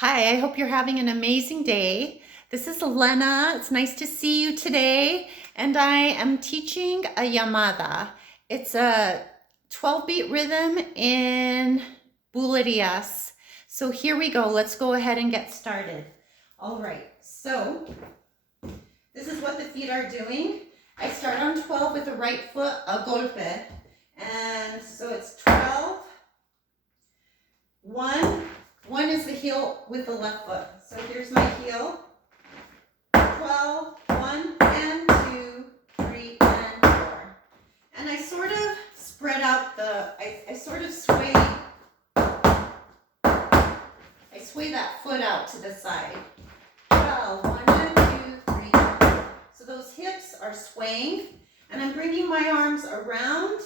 Hi, I hope you're having an amazing day. This is Lena. It's nice to see you today. And I am teaching a llamada. It's a 12-beat rhythm in Bulerias. So here we go. Let's go ahead and get started. All right. So this is what the feet are doing. I start on 12 with the right foot, a golpe. And so it's 12, 1. One is the heel with the left foot. So here's my heel. 12, 1, and 2, 3, and 4. And I sort of spread out I sort of sway that foot out to the side. 12, 1, and 2, 3, and 4. So those hips are swaying, and I'm bringing my arms around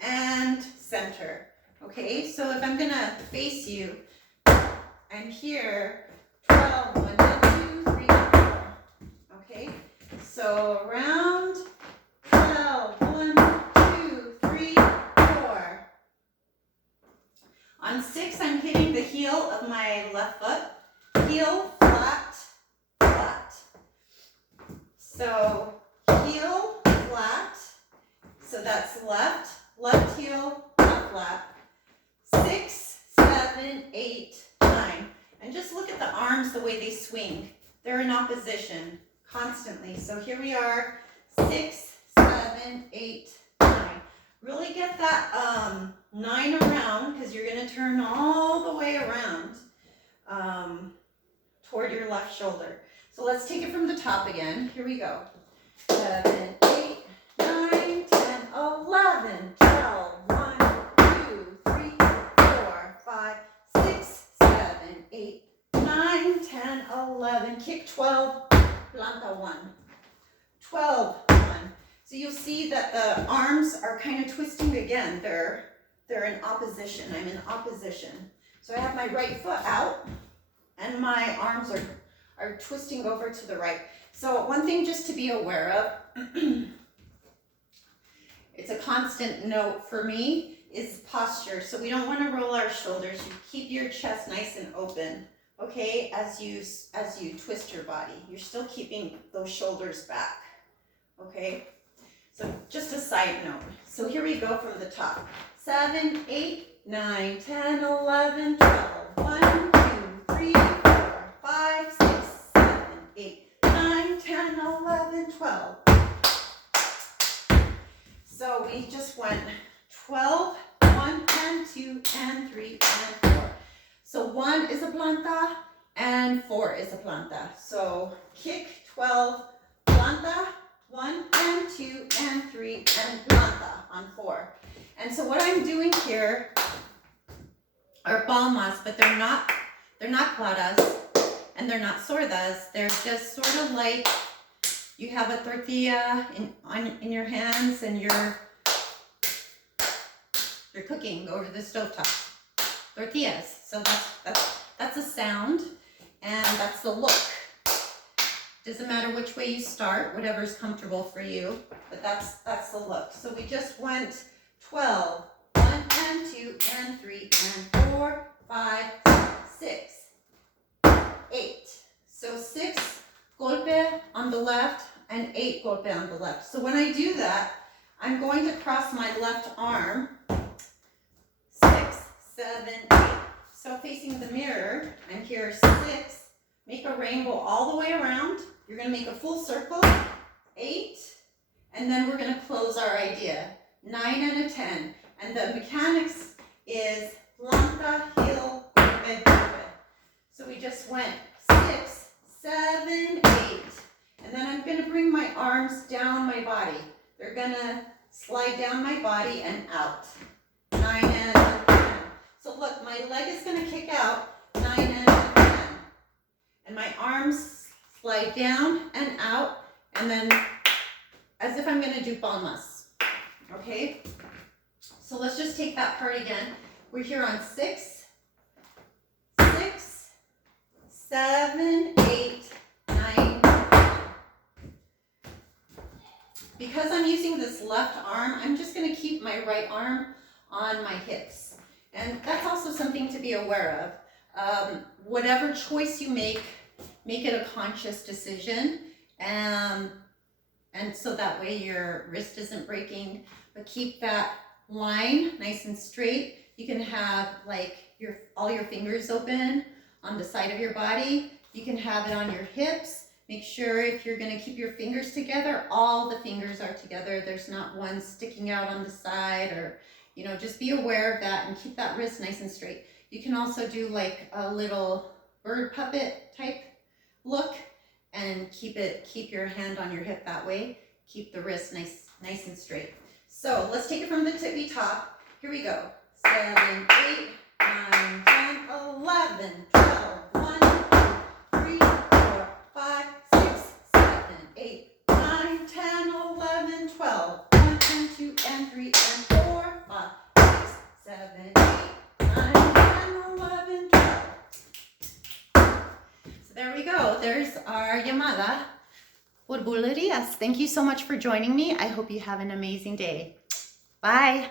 and center. Okay, so if I'm gonna face you, I'm here, 12, 1, 2, 3, 4. Okay, so around, 12, 1, 2, 3, 4. On 6, I'm hitting the heel of my left foot, heel, flat, flat. So heel, flat, so that's left heel, flat. 6, 7, 8, 9. And just look at the arms, the way they swing. They're in opposition constantly. So here we are, 6, 7, 8, 9. Really get that 9 around, because you're going to turn all the way around toward your left shoulder. So let's take it from the top again. Here we go. 7, 8, 9, 10, 11, 12, 1, 2, 3, 4, 5, 6, 7, 8, 9, 10, 11. Kick 12, planta 1. 12, 1. So you'll see that the arms are kind of twisting again. They're in opposition. I'm in opposition. So I have my right foot out, and my arms are twisting over to the right. So one thing just to be aware of, it's a constant note for me, is posture. So we don't want to roll our shoulders. You keep your chest nice and open, okay, as you twist your body. You're still keeping those shoulders back, okay? So just a side note. So here we go from the top. 7, 8, 9, 10, 11, 12. 1, 2, 3, 4, 5, 6, 7, 8, 9, 10, 11, 12. So we just went 12, 1, and 2, and 3, and 4. So 1 is a planta, and 4 is a planta. So kick 12, planta, 1, and 2, and 3, and planta on 4. And so what I'm doing here are palmas, but they're not claras, and they're not sordas. They're just sort of like you have a tortilla in your hands, and you're cooking over the stovetop. Tortillas. So that's a sound, and that's the look. Doesn't matter which way you start, whatever's comfortable for you, but that's the look. So we just went 12, 1, and 2, and 3, and 4, 5, 6, 8. So 6 golpe on the left and 8 golpe on the left. So when I do that, I'm going to cross my left arm, 6, 7, 8. So facing the mirror, I'm here, 6, make a rainbow all the way around. You're going to make a full circle, 8, and then we're going to close our idea, 9 and a 10. And the mechanics is planta, heel, golpe, golpe. So we just went 6, 7, 8. And then I'm going to bring my arms down my body. They're going to slide down my body and out. 9 and 10. So look, my leg is going to kick out, 9 and 10. And my arms slide down and out, and then as if I'm going to do palmas. Okay? So let's just take that part again. We're here on 6, 6, 7, 8, 9. Because I'm using this left arm, I'm just going to keep my right arm on my hips. And that's also something to be aware of. whatever choice you make it a conscious decision. And so that way your wrist isn't breaking, but keep that line nice and straight. You can have like all your fingers open on the side of your body. You can have it on your hips. Make sure if you're gonna keep your fingers together, all the fingers are together. There's not one sticking out on the side, or, you know, just be aware of that and keep that wrist nice and straight. You can also do like a little bird puppet type look and keep your hand on your hip that way. Keep the wrist nice and straight. So let's take it from the tippy top. Here we go. 7, 8, 9, 10, 11, 12, 1, 2, 3, 4, 5, 6, 7, 8, 9, 10, 11, 12, 1, 2, and 3, and 4, 5, 6, 7, 8, 9, 10, 11, 12. So there we go. There's our llamada por Bulerias. Thank you so much for joining me. I hope you have an amazing day. Bye.